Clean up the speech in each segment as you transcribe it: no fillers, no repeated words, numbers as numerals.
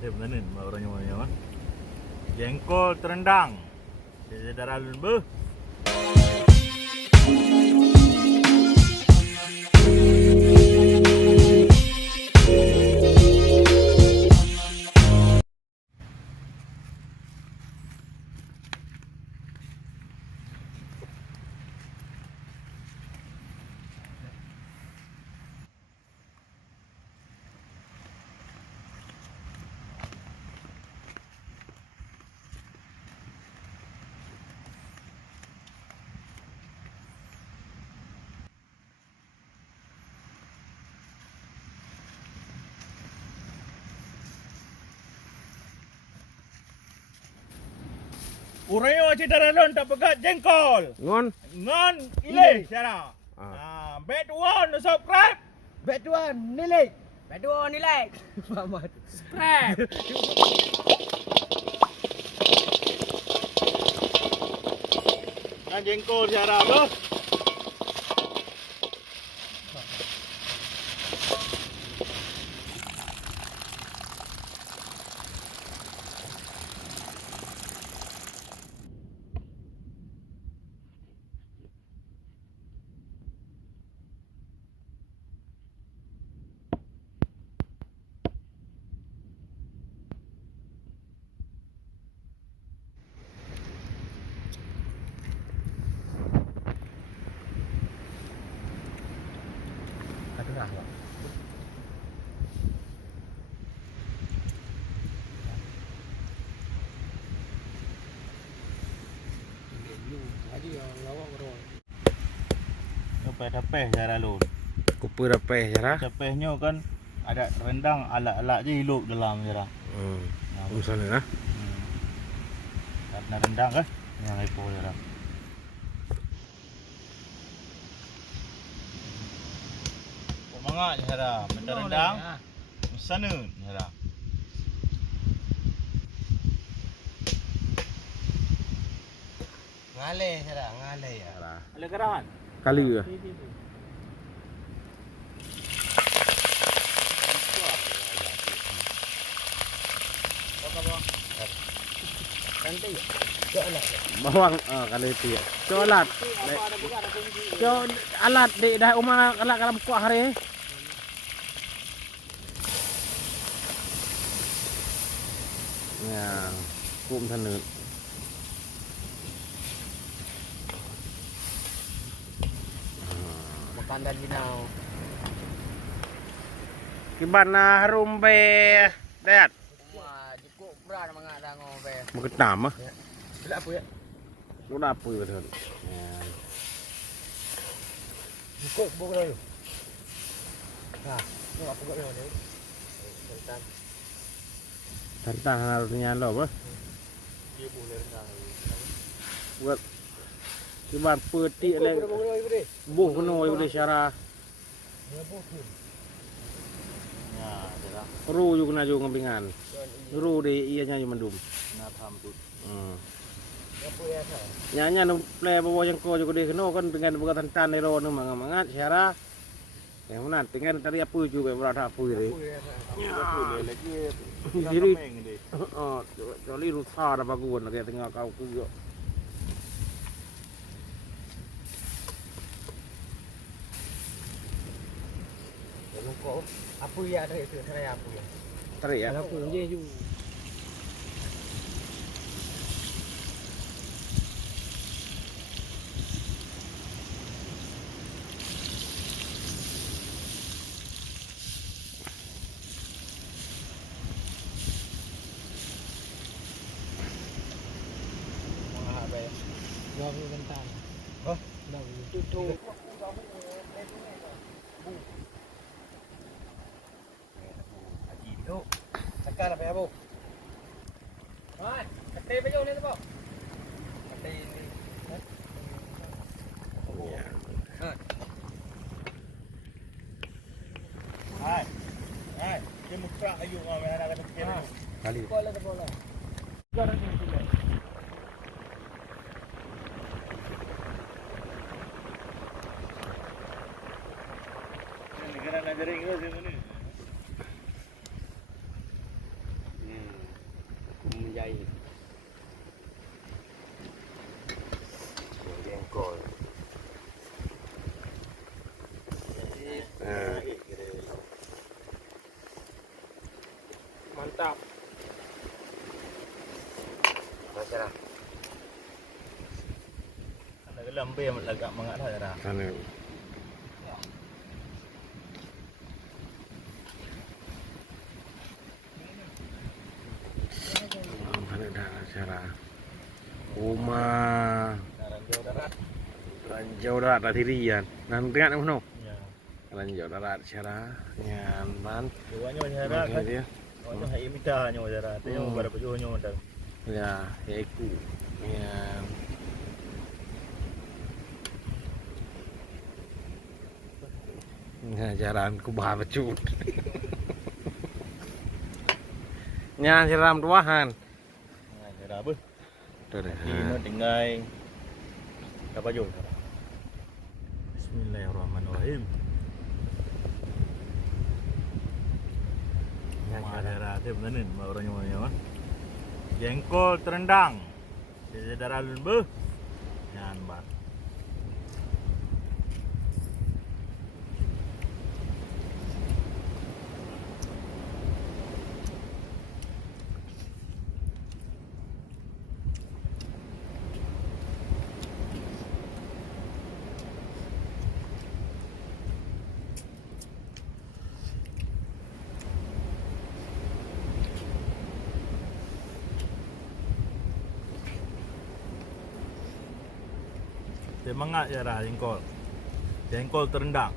Sebenarnya orang nyawa jengkol terendang. Dia darah lumba. Urayo cita ralon tak pegat jengkol. Ngon ilih cara. Bet one subscribe. Bet one nilai. Bet one nilai. Mamat. Subscribe. Kan jengkol cara tu. Tapeh cara lun. Kupu dapeh cara. Tapehnya kan ada rendang alat-alat je hidup dalam cara. Misalnya lah. Karena rendang kan yang ipo cara. Semangat cara benda rendang. Sana cara. Ngaleh cara, ngaleh ya. Ada kerahan. Kali ke? Bawang kali itu ya. Colat. Alat dek dah umah alat kalam kuah hari. Ya, kum sana. Makan dinau. Gimana harum be dat? Wah, cukup berat mangak dah ngobe. Beketam ah. Bila apa ya? Sudah apa ya betul. Cukup buku dulu. Nah, ni apa buat ni? Santan. Santan harusnya lo apa? Dia boleh rendang. Buat Kibar peti le. Buh kuno boleh syarah. Ya, cara. Ru juga kena juga ngambingan. Ru di ianya yang mendum. Nak ham tu. Nyanya nu play bawa yang kau juga di kena kan dengan buka santan ero nu mangat syarah. Yang mana dengan tadi apa juga berada apa ini. Lagi. Jadi joli rusa dah bagus nak tengah kau juga. Kok apa ya ada itu saya apa ya? Tarik ya. Apa je ju. Mahal bayar. 20 bentar. Oh, dah tutup. Cakap apa ya, Bu? Hai, kata baju ni tu, Bu. Kata ini. Hai. Hai, dia muka ayu orang mana kata fikir. Kali. Bola tu bola. Jangan ni. Negara nak jaring ke sini ni? Mantap. Cerah. Ada ke lembe yang agak mengat dah. Kan. Mana dah cerah. Rumah Ranjau darat. ranjau darat dah tirian. Nan tengah mana? Ya. Ranjau darat cerah. Nyaman. Luarnya macam darat kan. Dia. Luarnya hai mitahnya macam darat. Tengok pada pejuhnya dah. Ya, eku. Ya. Ngajaran ku bacut. Nya siram tuahan. Nah, darat apa? Tuh deh. Ini tinggal apa jauh? Bismillahirrahmanirrahim. Rumah daerah tu benar ni orangnya mana? Jengkol terendang. Di daerah lun be. Yan bar. Semangat je dah jengkol. Jengkol terendang.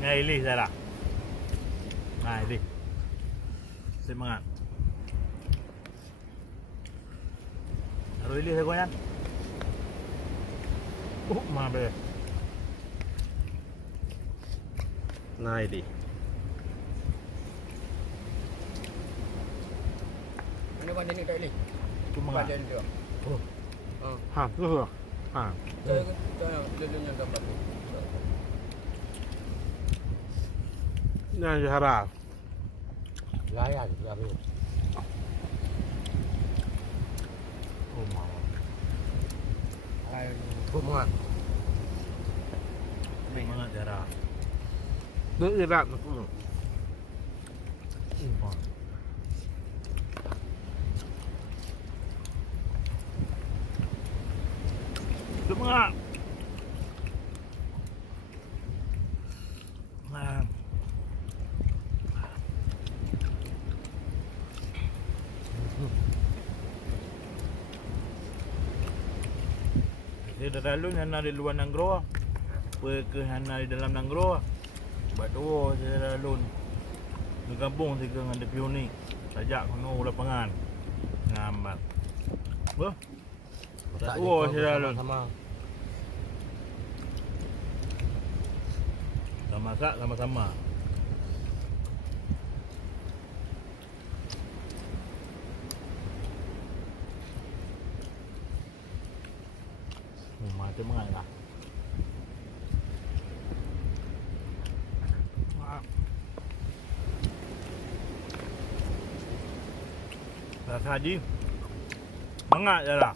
Ni Ili saya dah. Nah Ili. Semangat. Taruh Ili saya goyang. Mana boleh. Nah ini. Ini kan ini tak boleh. Cuma Badan dia. Oh. Ha, tu tu. Ha. Saya lelunya gambar tu. Nya jahara. Layan juga tu. Oh mau. Layan. Kumat. Semangat darah. Được irat nó cũng. Semangat. Nah. Saya dah lalu hana di luar Nanggro. Ke hana di dalam Nanggro. Sebab tu saya dah lalu bergabung dengan ada pioni. Sajak kono lapangan. Ngambat. Apa? Tak tahu saya dah lalu. Sama masak sama-sama. Macam mana lah. Rasa haji Mengak je lah.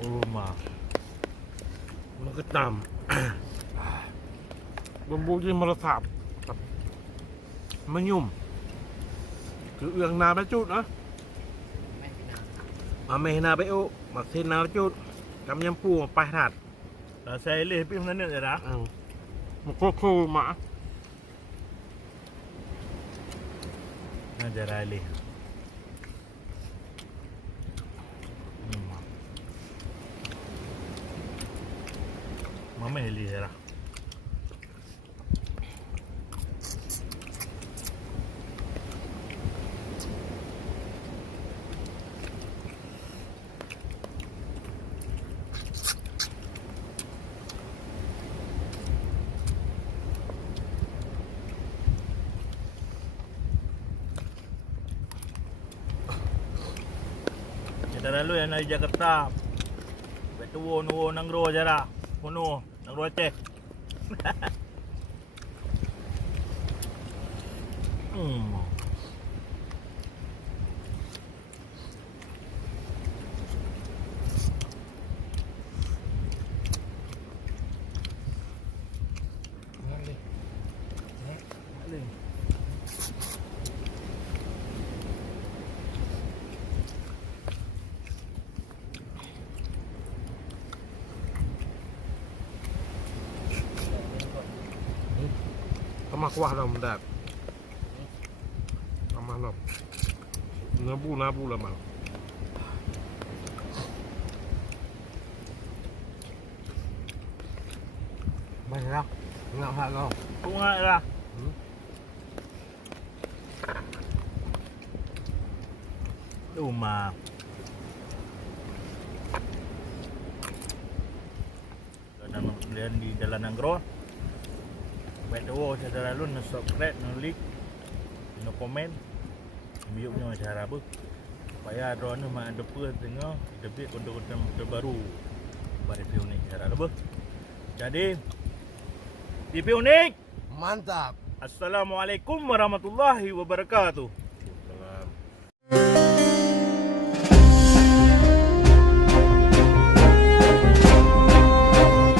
Rumah Nó ketam. Bumbunya meresap. Menyum. Cứ ương na bé chút nữa. Mà mày na bé ô, mà xin na chút. Cắm nhâm pù mà bay thật. Rasa eleh tapi mana je dah. Một cô khô mà. Ada eleh. Mama eleh je dah. Kita lalu yang dari Jakarta tuwo nuwo nang ro jara. Kuno nang ro Aceh. Sama kuah dah mendak. Sama dah. Nabu lah mal. Banyak. Enggak hak kau. Bunga lah. Rumah. Dalam pembelian di Jalan Nanggro. Baik tu, saya lalu nak subscribe, nak like, nak komen. Biuk punya cara apa? Supaya drone ni mak ada apa tengok, tapi konten-konten terbaru pada TV Unik cara apa? Jadi TV Unik. Mantap. Assalamualaikum warahmatullahi wabarakatuh.